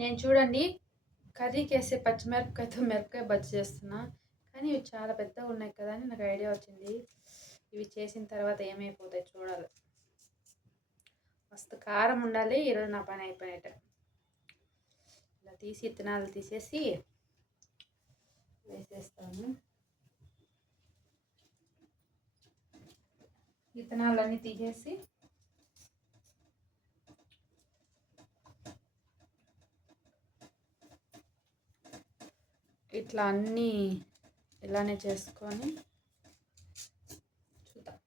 నేను చూడండి కర్రీకేసే పచ్చిమిరపకాయతో మిరపకాయ బజ్జీ చేస్తున్నా. కానీ ఇవి చాలా పెద్దగా ఉన్నాయి కదా అని నాకు ఐడియా వచ్చింది. ఇవి చేసిన తర్వాత ఏమైపోతాయి చూడాలి. మస్తు కారం ఉండాలి. ఈరోజు నా పని అయిపోయినట్టు. ఇలా తీసి ఇత్తనాలు తీసేసి వేసేస్తాను. విత్తనాలన్నీ తీసేసి ఇట్లా అన్నీ ఇలానే చేసుకొని చూద్దాం.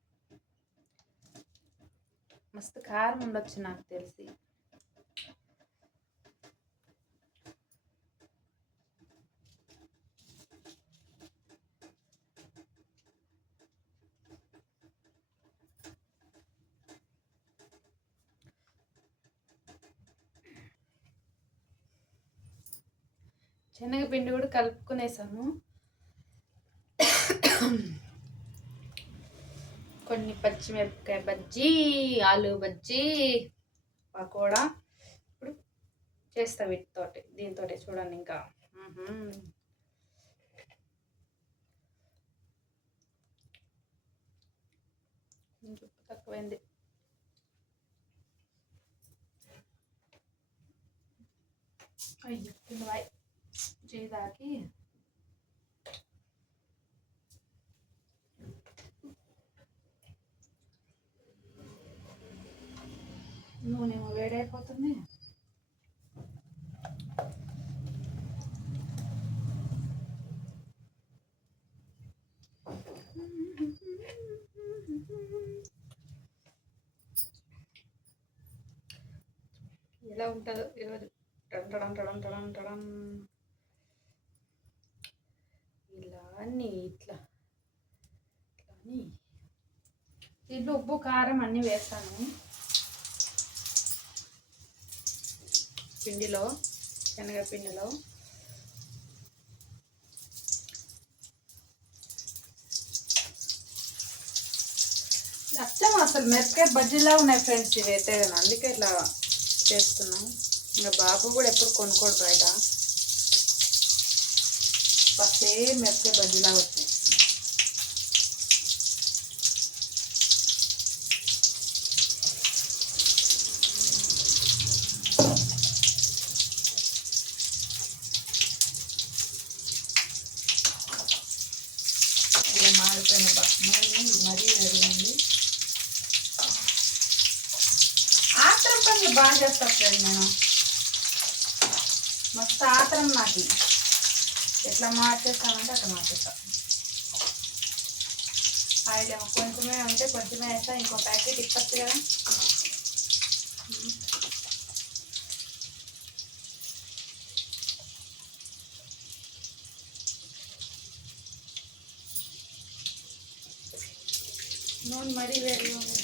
మస్తు కారం ఉండొచ్చు నాకు తెలిసి. శనగపిండి కూడా కలుపుకునేసాను. కొన్ని పచ్చిమిరపకాయ బజ్జీ, ఆలు బజ్జీ, పకోడా ఇప్పుడు చేస్తా వీటితోటి. దీంతో చూడండి ఇంకా ఉప్పు తక్కువైంది. అయ్యో తినవాయి చేదాకి నూనెమో వేడైపోతుంది. ఎలా ఉంటుందో ఈరోజు. ఇలా అన్నీ ఇట్లా అని దీంట్లో ఉప్పు కారం అన్నీ వేస్తాను. పిండిలో, శనగపిండిలో అసలు మిరపకాయ బజ్జీలా ఉన్నాయి ఫ్రెండ్స్ ఇవి అయితే కదా, అందుకే ఇట్లా చేస్తున్నాం. ఇంకా బాబు కూడా ఎప్పుడు కొనుక్కోడు బయట. ఫస్ట్ మిరపకాయ బజ్జీలా వచ్చాయి. ఇలా మాడిపోయిన మరీ వేడియండి. ఆత్రం పని బాగా చేస్తాను ఫ్రెండ్ నేను. మస్తు ఆత్రం నాకు. ఎట్లా మార్చేస్తానంటే అట్లా మార్చేస్తా. ఆయిల్ ఏమో కొంచెమే ఉంటే కొంచెమే వేస్తా. ఇంకో ప్యాకెట్ ఇప్పచ్చు కదా. నూనె మరీ వేడి ఉంది.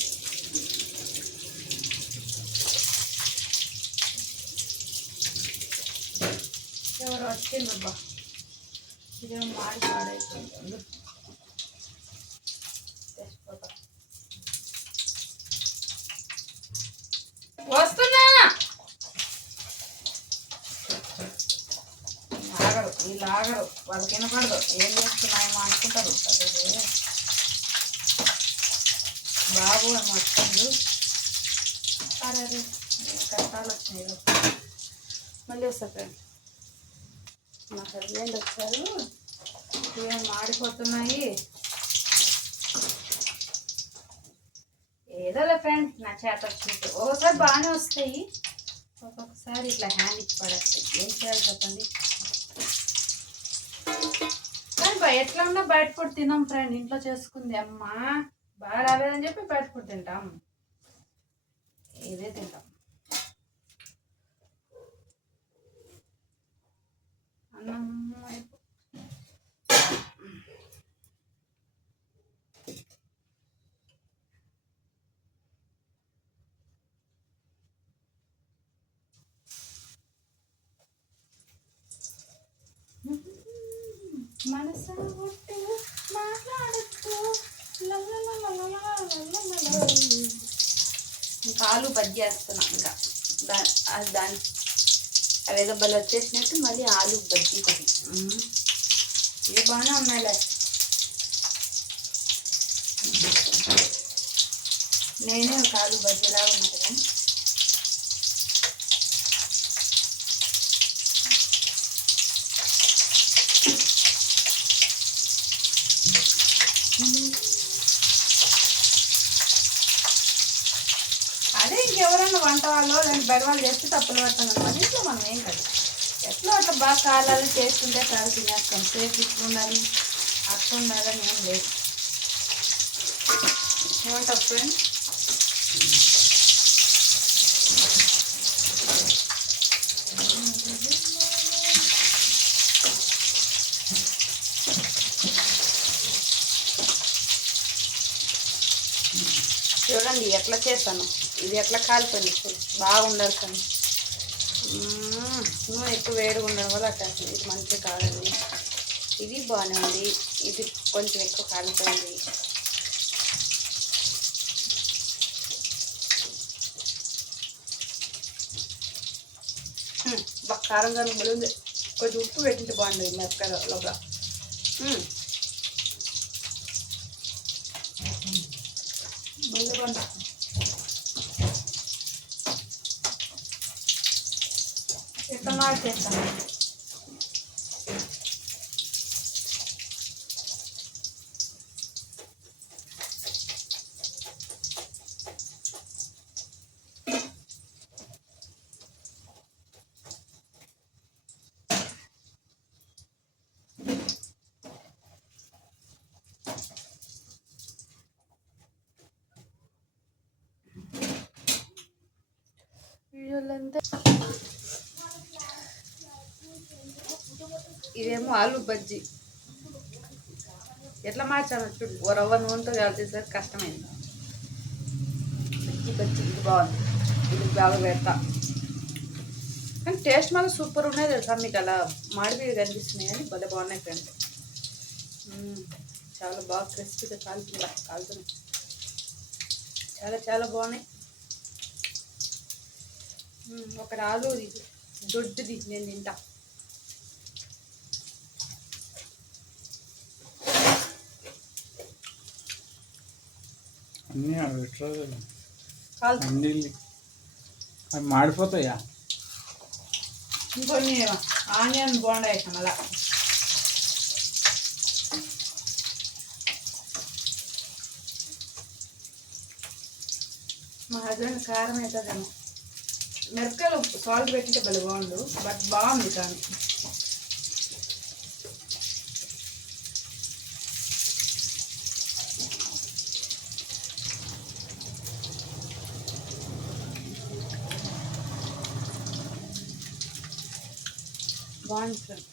ఎవరు వచ్చిందబ్బా, ఇదేమో మాడి పాడైపోయింది. వస్తున్నా. ఆగరు వీళ్ళు, ఆగరు. వాళ్ళకి వినపడదు ఏం చేస్తున్నాయేమో అనుకుంటారు. అదే బాబు ఏమో వచ్చిండు. అరే కష్టాలు వచ్చినాయి. మళ్ళీ వస్తా ఫ్రెండ్. మా హస్బెండ్ వచ్చారు. ఇవేం మాడిపోతున్నాయి. ఏదోలే ఫ్రెండ్, నా చేత వచ్చినట్టు. ఒకసారి బాగానే వస్తాయి, ఒక్కొక్కసారి ఇట్లా హ్యాండ్ ఇచ్చి పడేస్తాయి. ఏం చేయాలి చెప్పండి. కానీ ఎట్లా ఉన్నా బయట ఫుడ్ తినాం ఫ్రెండ్. ఇంట్లో చేసుకుంది అమ్మ బాగా రాలేదని చెప్పి బయట ఫుడ్ తింటాం. ఇదే తింటాం. అన్నం మనసు మాట్లాడుతూ ఇంకా ఆలు బజ్జీ వేస్తున్నా. ఇంకా దాని అవేదో బలు వచ్చేసినట్టు మళ్ళీ ఆలు బజ్జీ కొద్ది ఇవి బాగానే ఉన్నాయిలే. నేనే ఒక ఆలు బజ్జీలాగా ఉన్నా కదా. అదే ఇంకెవరైనా వంట వాళ్ళు లేదంటే బయట వాళ్ళు చేస్తే తప్పులు పడతాం అనమాట. ఇంట్లో మనం ఏం కాదు, ఎట్లా అట్లా బాగా కాలాలు చేసుకుంటే కాదు తినేస్తాం. సేఫ్ ఇట్లా ఉండాలి అట్లా ఉండాలని ఏం లేదు. ఏమంటావు ఫ్రెండ్? చూడండి ఎట్లా చేస్తాను, ఇది ఎట్లా కాలిపోయింది బాగుండాలి కానీ నూనె ఎక్కువ వేడిగా ఉండడం వల్ల అట్లా ఇది మంచిగా కాదండి. ఇది బాగానే ఉంది, ఇది కొంచెం ఎక్కువ కాలిపోయింది. బాగా కారంగా ఉంది. కొంచెం ఉప్పు పెట్టింటే బాగుండేది మిరపకాయ లోపల. ఎట్లా చేస్తాను వీళ్ళంతా. ఇదేమో ఆలు బజ్జీ ఎట్లా మార్చాను చూడు. ఓ రవ్వ నూనెతో కలిసేసరికి కష్టమైంది. ఈ బజ్జీ ఇది బాగుంది, ఇది బాగా పెడతా. కానీ టేస్ట్ మాత్రం సూపర్ ఉన్నాయి తెలుసా. మీకు అలా మాడిపోయి కనిపిస్తున్నాయి కానీ భలే బాగున్నాయి ఫ్రెండ్స్. చాలా బాగా క్రిస్పీగా కాలుతున్నాయి. చాలా చాలా బాగున్నాయి. ఒక ఆలు దొడ్డుది నేను తింటా. అన్నీ అన్నీ అవి మాడిపోతాయా? ఇంకొన్ని ఆనియన్ బోండా వేసాం అలా. మా హస్బెండ్ కారం అవుతుందేమో. మిరపకాయలు సాల్ట్ పెట్టితే భలే బాగుండు, బట్ బాగుంది కానీ. బాగుంది ఫ్రెండ్.